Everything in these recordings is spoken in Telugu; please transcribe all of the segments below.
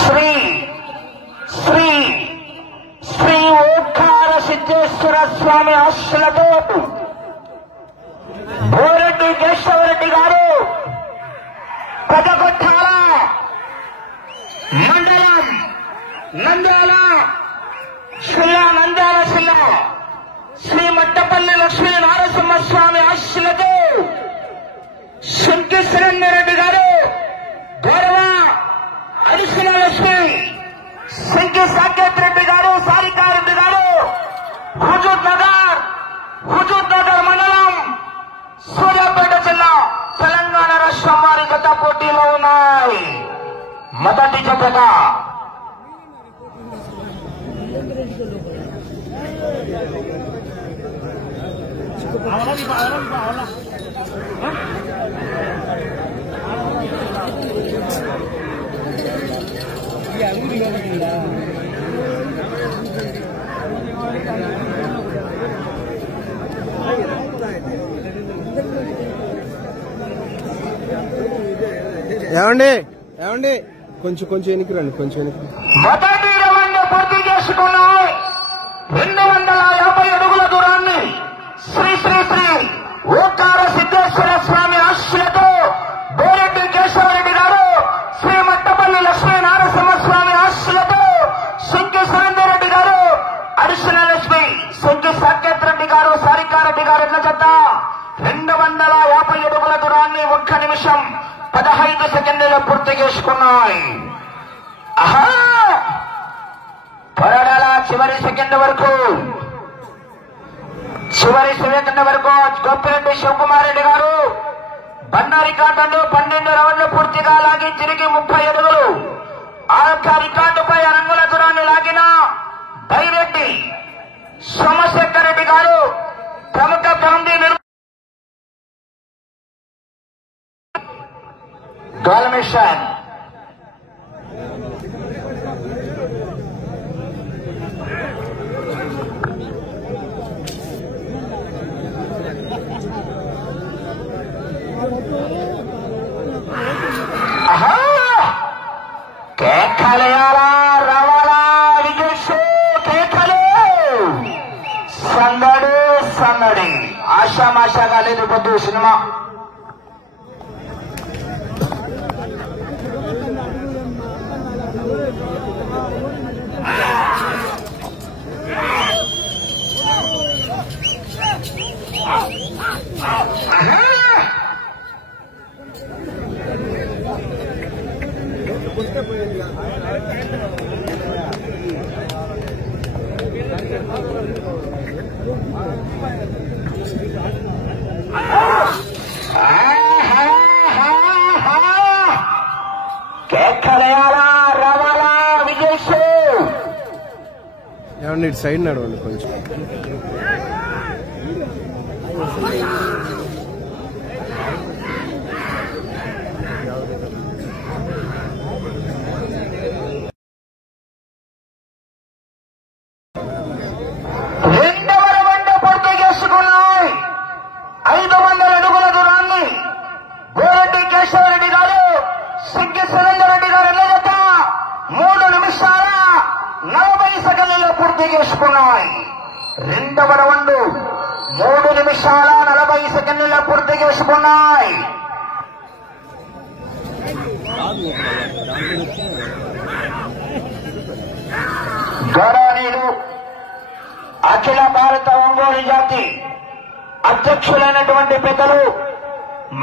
శ్రీ శ్రీ శ్రీ ఓంకార సిద్ధేశ్వర స్వామి ఆశలతో బోరెడ్డి కేశవరెడ్డి గారు పెదకొట్టాల మండలం నంద్యాల జిల్లా నంద్యాల జిల్లా శ్రీ మట్టపల్లి లక్ష్మీ నారసింహస్వామి ఆశలతో శంకి సురేందర్రెడ్డి గారు గౌరవ అరిశిల లక్ష్మి శంకి సాకేత్ రెడ్డి గారు సారికారెడ్డి గారు హుజూర్ నగర్ మండలం సూర్యాపేట జిల్లా తెలంగాణ రాష్ట్రం వారి గత పోటీలో ఉన్నాయి. మొదటి జతగా ఏమండి కొంచెం ఎనికి రండి, కొంచెం ఎనికి. మొదటి రౌండ్ పూర్తి చేసుకున్నాయి. 250 అడుగుల దూరాన్ని శ్రీ శ్రీ శ్రీ ఓంకార సిద్ధేశ్వర స్వామి ఆశలతో బోరెడ్డి కేశవరెడ్డి గారు శ్రీ మట్టపల్లి లక్ష్మీ నారసింహస్వామి ఆశలతో శంకి సురేందర్రెడ్డి గారు అరిశిల లక్ష్మి శంకి సాకేత్ రెడ్డి గారు సారికారెడ్డి గారు ఎట్ల జత 250 అడుగుల దూరాన్ని 1 నిమిషం 15 సెకండ్లలో పూర్తి చేసుకున్నాయి. పొరడాల చివరి సెకండ్ వరకు గోపిరెడ్డి శివకుమార్ రెడ్డి గారు బండా రికార్డు 12 రౌండ్లు పూర్తిగా లాగి తిరిగి 30 అడుగులు ఆ యొక్క రికార్డుపై రంగుల దూరాన్ని లాగిన బైరెడ్డి సోమశేఖర్ రెడ్డి గారు ప్రముఖ బ్రాందీ గోల్మిషన్ కేకలేయాలా రవాలా విజయ్ కేకలు సందడి ఆశామాషాగా లేదు పొద్దు సినిమా. కేకలేయాలా రవాలా విజయ్ ఏమండి ఇటు సైడ్ నడవండి కొంచెం. రెండవ రౌండ్ పూర్తి చేసుకున్నాయి. 500 అడుగుల దూరాన్ని బోరెడ్డి కేశవరెడ్డి గారు శంకి సురేందర్రెడ్డి గారు ఎల్లజత 3 నిమిషాల 40 సెకండ్లలో పూర్తి చేసుకున్నాయి. రెండవ రౌండ్ 3 నిమిషాల 40 సెకండ్లలో పూర్తి చేసుకున్నాయి. గౌరవనీయులు అఖిల భారత ఒంగోలు జాతి అధ్యక్షులైనటువంటి పెద్దలు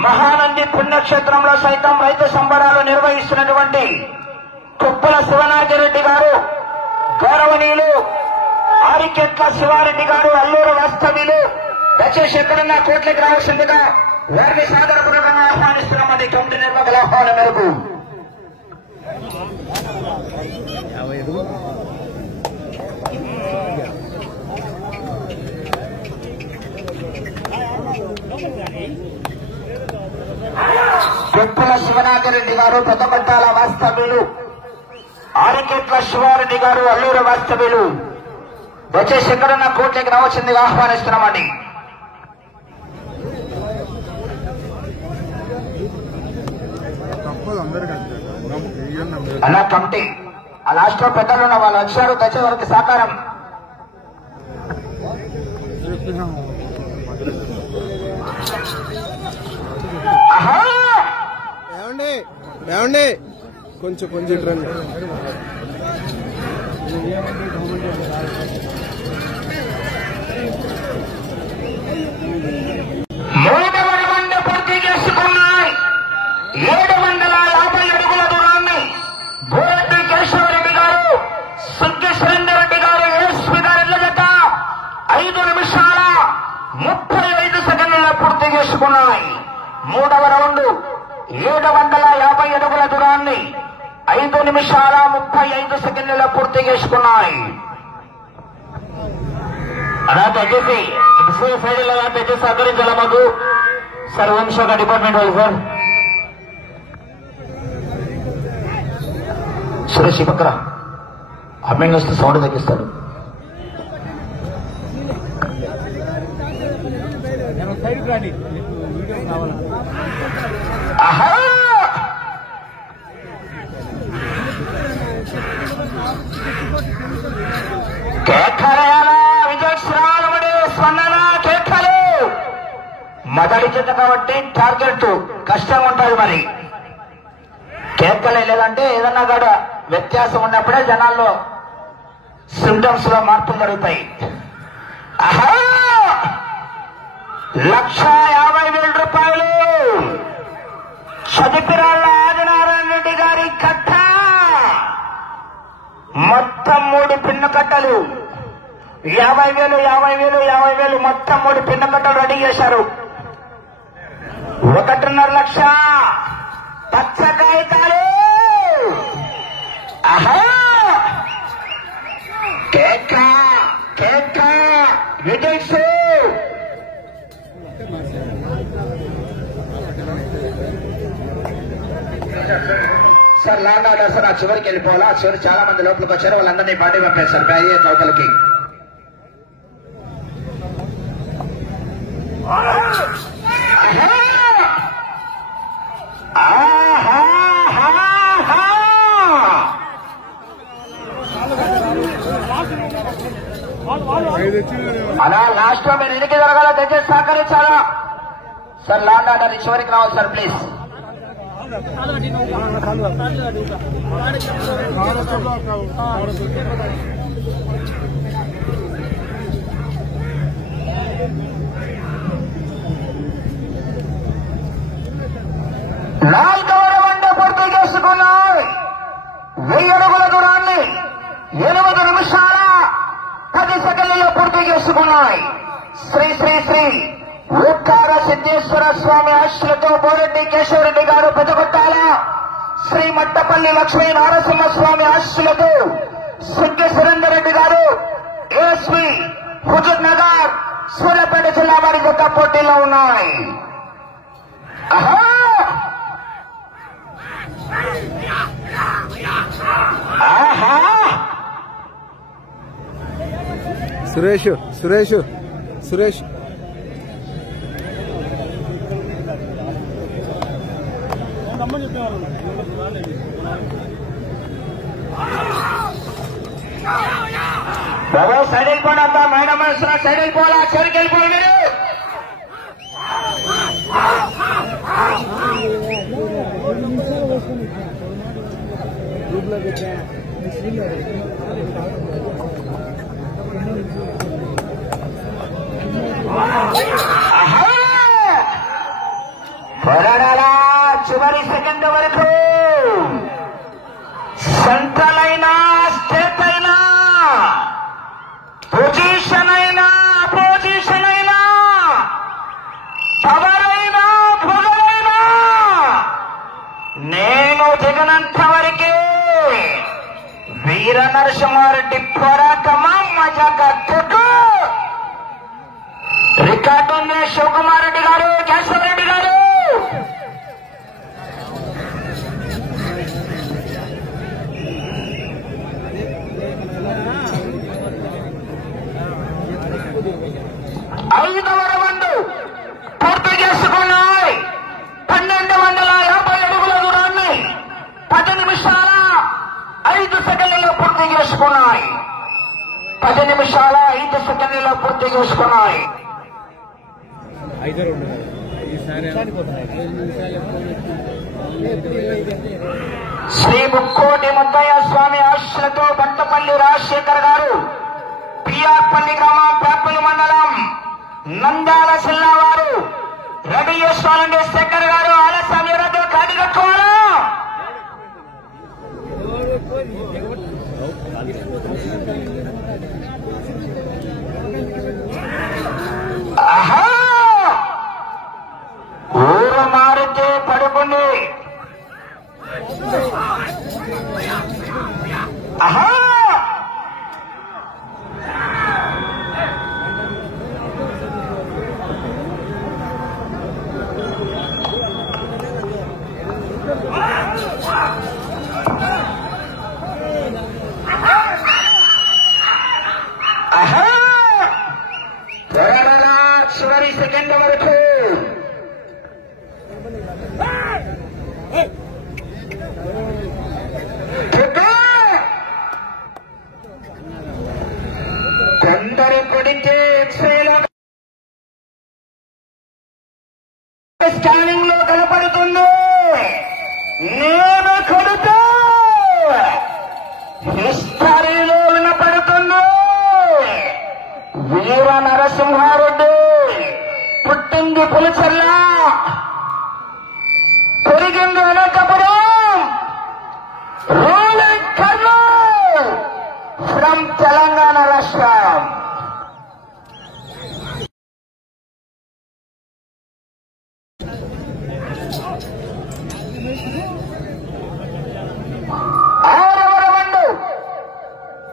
మహానంది పుణ్యక్షేత్రంలో సైతం రైతు సంబరాలు నిర్వహిస్తున్నటువంటి కుప్పల శివనాగిరెడ్డి గారు, గౌరవనీయులు ఆరికెట్ల శివారెడ్డి గారు, అల్లూరు వాస్తవ్యులు దయచేసి ఎక్కడన్నా కోట్లకి రావాల్సిందిగా వారిని సాదరపూర్వకంగా ఆహ్వానిస్తున్నామని కమిటీ నిర్వాహకుల ఆహ్వానం మేరకు. కుప్పల శివనాగిరెడ్డి గారు, పెద్దపట్టాల వాస్తవ్యులు ఆరికెట్ల శివారెడ్డి గారు, అల్లూరు వాస్తవ్యులు దయచేసి ఎక్కడన్నా కోట్లకి రావాల్సిందిగా ఆహ్వానిస్తున్నామండి. అలా కమిటీ ఆ లాస్ట్ లో పెద్దలు ఉన్న వాళ్ళు వచ్చారు. దయచేసి వారికి సహకారం. ఏమండి ఏమండి కొంచెం కొంచెం ఇటు రండి. మూడవ రౌండ్ పూర్తి చేసుకున్నాయి. 750 అడుగుల దూరాన్ని బోరెడ్డి కేశవరెడ్డి గారు, సుంకి సురేందర్ రెడ్డి గారు, ఎస్పీ గారి జత 5 నిమిషాల 35 సెకండ్ల పూర్తి చేసుకున్నాయి. మూడవ రౌండ్ 750 అడుగుల దూరాన్ని 5 నిమిషాల 35 సెకండ్ల పూర్తి చేసుకున్నాయి. అలా దయచేసి సైడ్ ఇలా దయచేసి సహకరించాలా మాకు సార్. హోంశాఖ డిపార్ట్మెంట్ వాళ్ళు సార్. సురేష్ పక్కన అమ్మాయి వస్తే సౌండ్ తగ్గిస్తాడు. విజయశ్రావణుడి స్పందన కేకలు. మొదటి చేత కాబట్టి టార్గెట్ కష్టంగా ఉంటుంది. మరి కేకలే లేదంటే ఏదన్నా కూడా వ్యత్యాసం ఉన్నప్పుడే జనాల్లో సింటమ్స్ లో మార్పులు జరుగుతాయి. 1,50,000 రూపాయలు చదిపిరాళ్ళ ఆదినారాయణ రెడ్డి గారి కట్ట. మొత్తం 3 పిన్ను కట్టలు 50,000 50,000 50,000 మొత్తం 3 పిన్ను కట్టలు రెడీ చేశారు. 1.5 లక్ష పచ్చ కాగితాలు. కేక కేక Vijay sir. Land order sir. ఆ చివరికి వెళ్ళిపోవాలా. ఆ చివరి చాలా మంది లోపలికి వచ్చారు. వాళ్ళందరినీ పార్టీ పంపారు సార్. బ్యారియర్ లోపలికి. అలా లాస్ట్ లో మీరు ఎన్నిక జరగాల దయచేసి సహకరించాలా సార్. లాండ్ ఆర్డర్ చివరికి రావాలి సార్ ప్లీజ్. నాలుగవ రౌండ్ పూర్తి చేసుకున్నాయి. 1000 అడుగుల దూరాన్ని 8 నిమిషాల 10 సెకండ్లలో పూర్తి చేసుకున్నాయి. శ్రీ శ్రీ శ్రీ ఓంకార సిద్ధేశ్వర స్వామి ఆశలతో బోరెడ్డి కేశవరెడ్డి గారు పెదగొట్టాల, శ్రీ మట్టపల్లి లక్ష్మీ నారసింహస్వామి ఆశలతో సుంకి సురేందర్ రెడ్డి గారు, ఏఎస్పీ హుజూర్ నగర్ సూర్యాపేట జిల్లా వారి జత పోటీలో ఉన్నాయి. సురేష్ సురేష్ సురేష్ బాబా సైడ్ వెళ్ళిపోండి. అంతా మేడం సైడ్ వెళ్ళిపోవాలా. చివరికి వెళ్ళిపోవాలి మీరు. పోరాడాలా చివరి సెకండ్ వరకు. సెంట్రల్ అయినా స్టేట్ అయినా పొజిషన్ అయినా అపోజిషన్ అయినా పవర్ అయినా పొగరైనా నేను దిగనంత వరకే వీర నరసింహారెడ్డి పోరాటమా మజాగా తుకు. రికార్డు ఉంది. శివకుమార్ రెడ్డి గారు, కేశవరెడ్డి గారు. ఐదవ రౌండ్ పూర్తి చేసుకున్నాయి. 1250 అడుగుల దూరాన్ని 10 నిమిషాల శ్రీ ముక్కోటి ముద్దయ్య స్వామి ఆశలతో బట్టపల్లి రాజశేఖర్ గారు పిఆర్పల్లి గ్రామం పేపల్లి మండలం నంద్యాల జిల్లా వారు రెడీ చేసుకోవాలండి. శేఖర్ గారు ఆలస్యం ఎవరో కాడి కట్టుకోవాలా. ఊరు మారితే పడుకుంది. చివరి సెకండ్ వరకు కొందరు కొడితే ఎక్స్రేలో స్కానింగ్ లో కనపడుతుంది. నేను కొడితే హిస్టరీలో వినపడుతుంది. వీర నరసింహారెడ్డి పుట్టింది పులిచెర్ల, పెరిగింది అనంతపురం, రూలింగ్ కర్నూల్ ఫ్రమ్ తెలంగాణ రాష్ట్రం. ఆరవ రౌండ్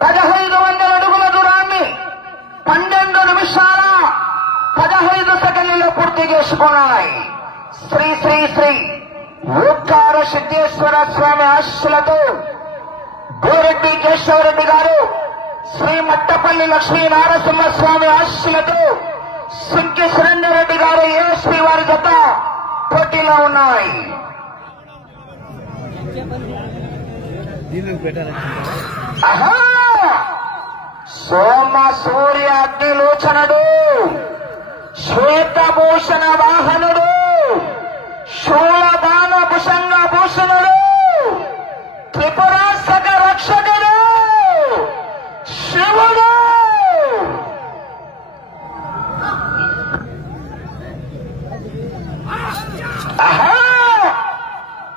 1500 అడుగుల దూరాన్ని 12 నిమిషాల 15 సెకండ్లలో పూర్తి చేసుకున్నాయి. శ్రీ శ్రీ శ్రీ ఓంకార సిద్ధేశ్వర స్వామి ఆశీస్సులతో గోరెడ్డి కేశవరెడ్డి గారు, శ్రీ మట్టపల్లి లక్ష్మీ నారసింహ స్వామి ఆశీస్సులతో సుంకి సురేందర్ రెడ్డి గారు ఏఎస్పీ వారి జత పోటీలో ఉన్నాయి. సోమ సూర్య అగ్నిలోచనుడు, శ్వేతభూషణ వాహనుడు, శూలబాణ భుషంగ భూషణుడు, త్రిపురాసక రక్షకుడు శివుడు.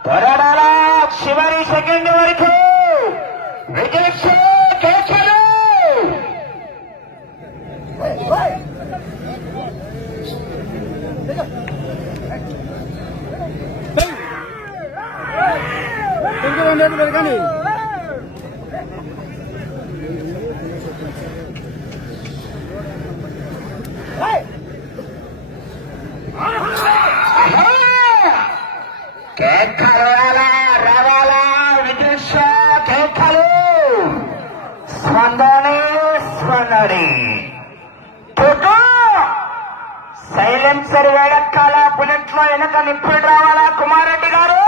త్వరగా చివరి సెకండ్ వరకు విజయశ్రీ కేచలు. కేకలు రవాలా విజయశ్రీ కేకలు స్పందనే స్పందడి. సైలెన్సర్ వేడెక్కాల, బుల్లెట్ లో వెనక నిప్పులు రావాలా కుమారెడ్డి గారు.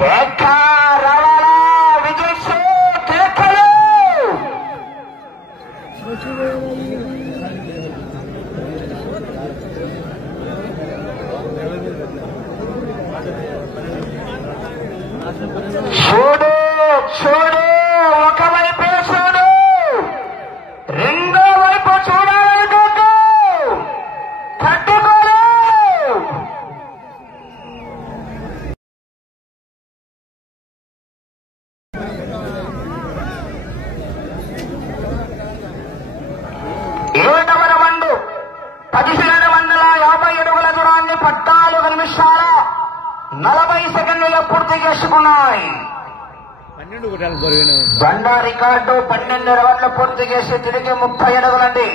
కేక రవాలా విజయశ్రీ కేకలు. చూడు చూడు, ఒకవైపే చూడు, రెండో వైపు చూడాలనుకోకు, తట్టుకోరు. ఏడవ రౌండ్ 1750 అడుగుల దూరాన్ని 14 నిమిషాల 40 సెకండ్లలో పూర్తి చేసుకున్నాయి. బండా రికార్డు 12 రౌండ్లు పూర్తి చేసి తిరిగి 30 అడుగులండి.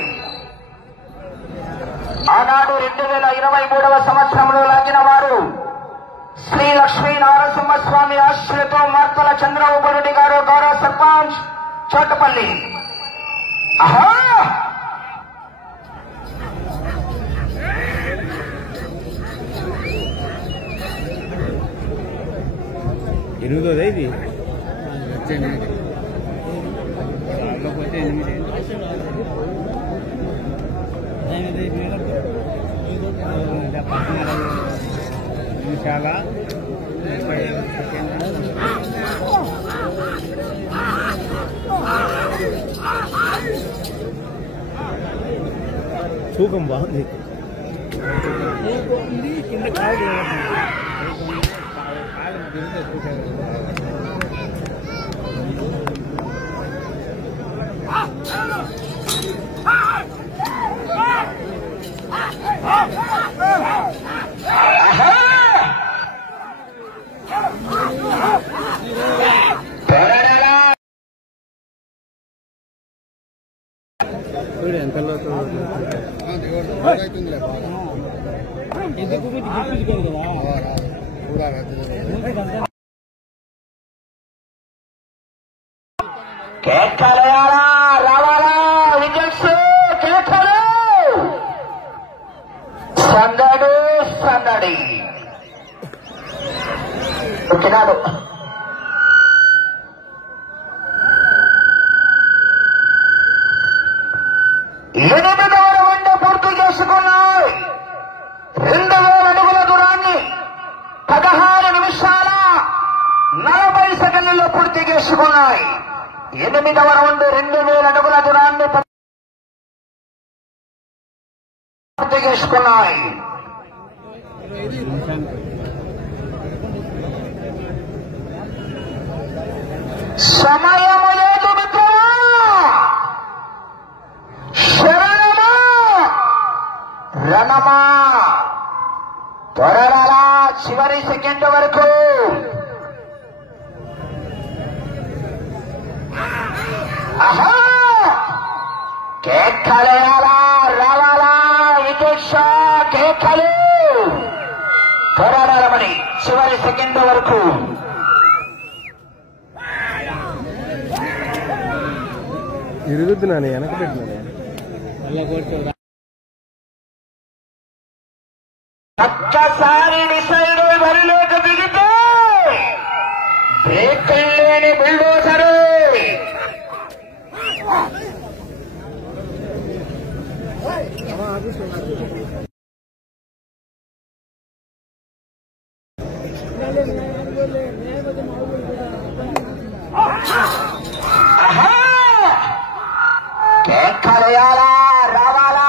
ఆనాడు 2023వ సంవత్సరంలో లాగిన వారు శ్రీ లక్ష్మీ నారసింహస్వామి ఆశీస్సులతో మార్తల చంద్రబాబు రెడ్డి గారు, గౌరవ సర్పంచ్ చోటపల్లి. ఆహా, ఎనిమిదోది ఇది తూకం బాగుంది. కింద కాదు ఎంత కేకలేయాలా రావాలా విజల్స్ కేకలు సందడి సందడి వచ్చినాడు. ఎనిమిదవ రౌండ్ పూర్తి చేసుకున్నాయి. 2000 అడుగుల దూరాన్ని 16 నిమిషాల 40 సెకండ్లలో పూర్తి చేసుకున్నాయి. 8వ రౌండ్ 2000 అడుగుల దూరాన్ని పూర్తి చేసుకున్నాయి. సమయము లేదు మిత్రమా, శరణమా రణమా త్వరలా చివరి సెకండ్ వరకు. ఆహా కేకలేయాలా రావాలా విదేశ కేకలు త్వరమని చివరి సెకండ్ వరకు. ఇరుగుద్దు నాని వెనక పెట్టినా ఒక్కసారి డిసైడ్ బరిలోకి దిగితే బ్రేక్ లేని బుల్డోజరు. కేకలేయాలా రావాలా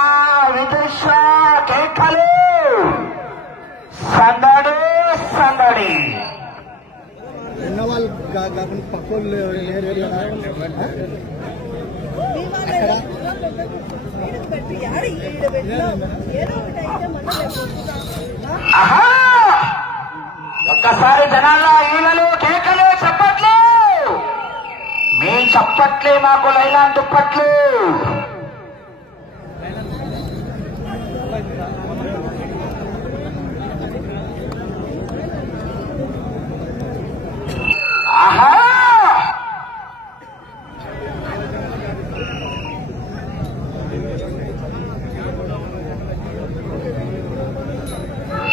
విదేశ కేకలు సందడి సందడి. వాళ్ళు పక్కోళ్ళు ఒక్కసారి జనాల్లో ఈలలు కేకలు చప్పట్లు. మీ చప్పట్లే మాకు లైలా దుప్పట్లు. ఆహా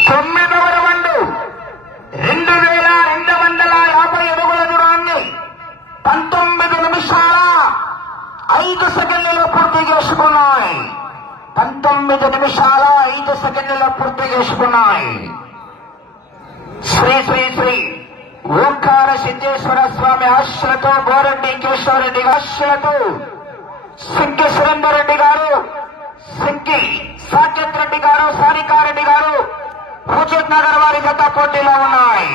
9వ రౌండ్ 2250 అడుగుల దూరాన్ని 19 నిమిషాల 5 సెకండ్లలో పూర్తి చేసుకున్నాయి. 19 నిమిషాల 5 సెకండ్లలో పూర్తి చేసుకున్నాయి. శ్రీ శ్రీ శ్రీ ఓంకార సిద్ధేశ్వర స్వామి ఆశలతో బోరెడ్డి కేశవరెడ్డి ఆశలతో సింకి సురేందర్ రెడ్డి గారు, సింకి సాకేత్ రెడ్డి గారు, సారికారెడ్డి గారు భూచేత్ నగర్ వారి జత పోటీలో ఉన్నాయి.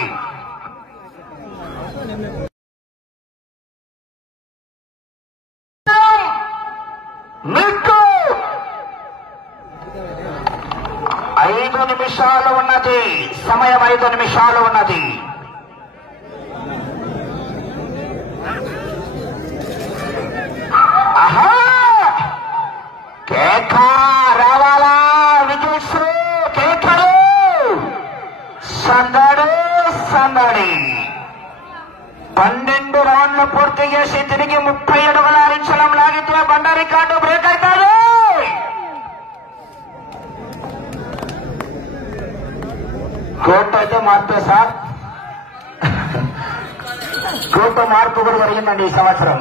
మీకు 5 నిమిషాలు ఉన్నది, సమయం 5 నిమిషాలు ఉన్నది. ఆహా కేక రావాలా విజయశ్రీ కేకలు సందడి సందడి. 12 రౌండ్లు పూర్తి చేసి తిరిగి 30 అడుగుల అరించలం లాగితే బండ రికార్డు బ్రేక్ అవుతాడు. కోర్టు అయితే మార్పు సార్, కోర్టు మార్పు కూడా జరిగిందండి ఈ సంవత్సరం.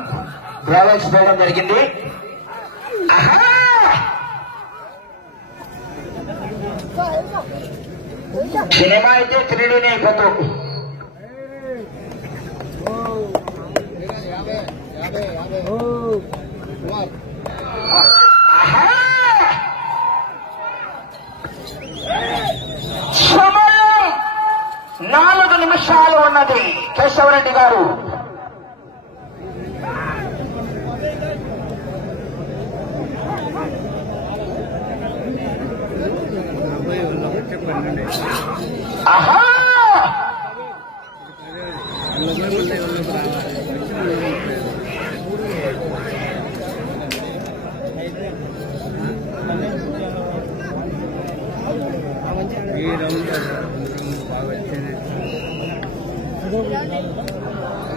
ట్రావెల్స్ చేయడం జరిగింది. సినిమా అయితే 3Dనే అయిపోతూ సమయం 4 నిమిషాలు ఉన్నది. కేశవరెడ్డి గారు ఆహా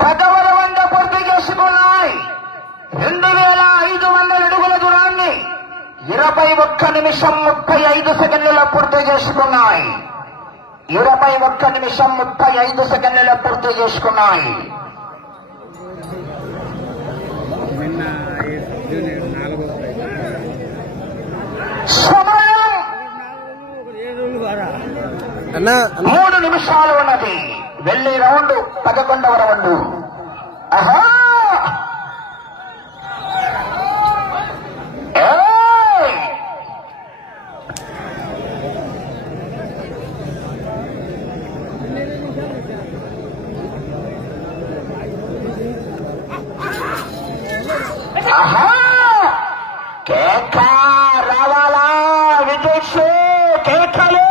పదవర వంద పూర్తి చేసుకున్నాయి. 2500 అడుగుల దూరాన్ని 21 నిమిషం 35 సెకండ్లలో పూర్తి చేసుకున్నాయి. 21 నిమిషం 35 సెకండ్లలో పూర్తి చేసుకున్నాయి. సమయం 3 నిమిషాలు ఉన్నది. వెళ్ళి రౌండ్ 11వ రౌండ్. ఆహా ఆహా కేక రావాలా విజేష్ కేకలు.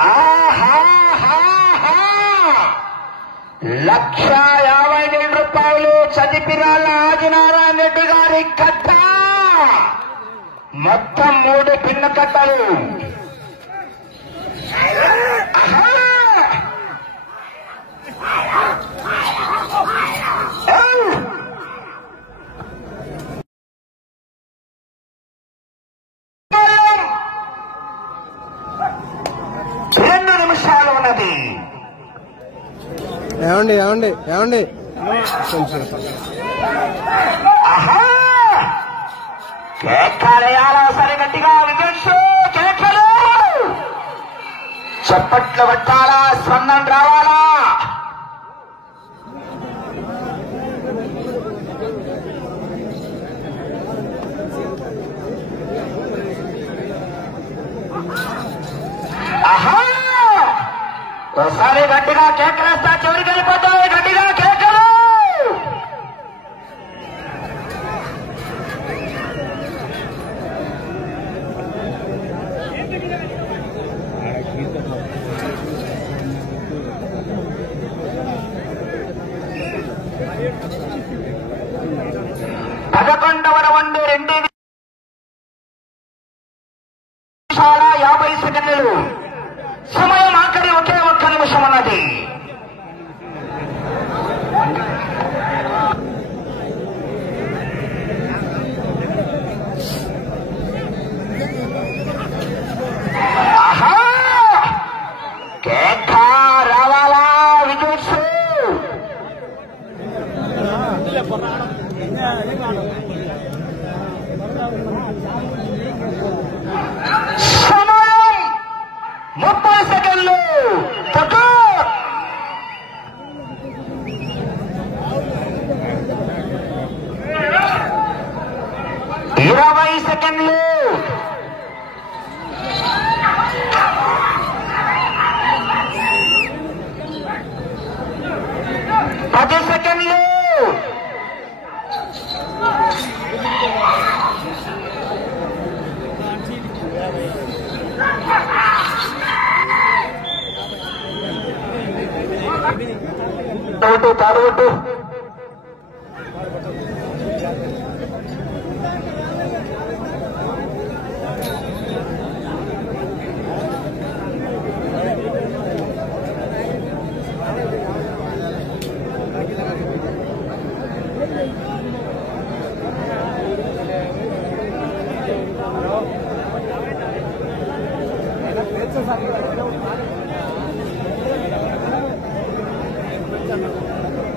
₹1,50,000 చదిపిరాల ఆదినారాయణ రెడ్డి గారి కట్ట. మొత్తం 3 పిన్న కట్టలు. ఏమండి ఏమండి ఏమండి కొంచెం సరి గట్టిగా వికెట్స్ కేకలు. చప్పట్లు కొట్టాలా, స్పందన రావాలా. ఒకసారి గట్టిగా కేకలేస్తా చివరికి వెళ్ళిపోతాయి. గట్టిగా కేకలు. పదకొండవ రౌండ్ 2:50 సమయం ఆఖరి ఒకే 1 నిమిషం అన్నది. ఆహా కేక రావాలా విజేష్. సమయం 30 సెకండ్లు. 20 సెకండ్లు. 10 సెకండ్లు. 1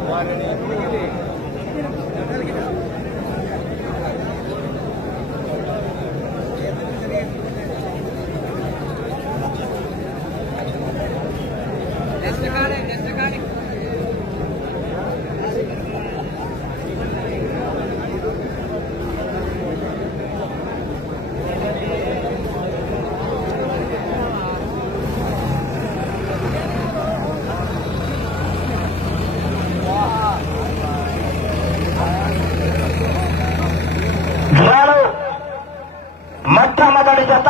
వారిని వారి జత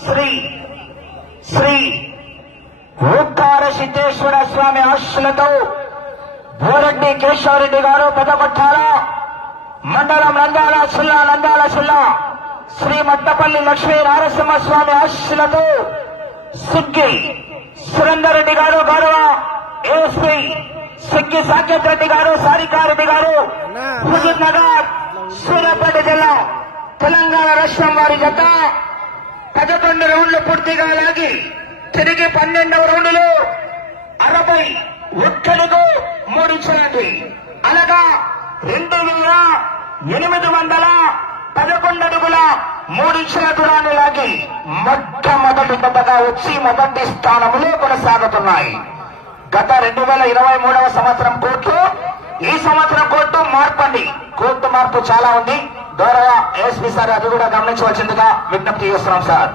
శ్రీ శ్రీ ఓంకార సిద్ధేశ్వర స్వామి ఆశీస్సులతో బోరెడ్డి కేశవరెడ్డి గారు పెదపట్టాల మండలం నంద్యాల జిల్లా శ్రీ మట్టపల్లి లక్ష్మీ నారసింహ స్వామి ఆశీస్సులతో సిగ్గి సురేందర్ రెడ్డి గారు గౌరవ ఏఎస్పీ సిగ్గి సాకేత్ రెడ్డి గారు సారికారెడ్డి గారు హుజూర్ నగర్ సూర్యాపేట జిల్లా తెలంగాణ రాష్ట్రం వారి జత 11 రౌండ్లు పూర్తిగా లాగి తిరిగి 12వ రౌండ్లో 61కు 3 ఇచ్చినది. అనగా 2811 అడుగుల 3 ఇంచుల దూరాన్ని లాగి మొట్టమొదటి జతగా వచ్చి మొదటి స్థానంలో కొనసాగుతున్నాయి. గత 2023వ సంవత్సరం కోర్టు ఈ సంవత్సరం కోర్టు మార్పు చాలా ఉంది. గౌరవ ఎస్పీ సార్ అది కూడా గమనించవలసిందిగా విజ్ఞప్తి చేస్తున్నాం సార్.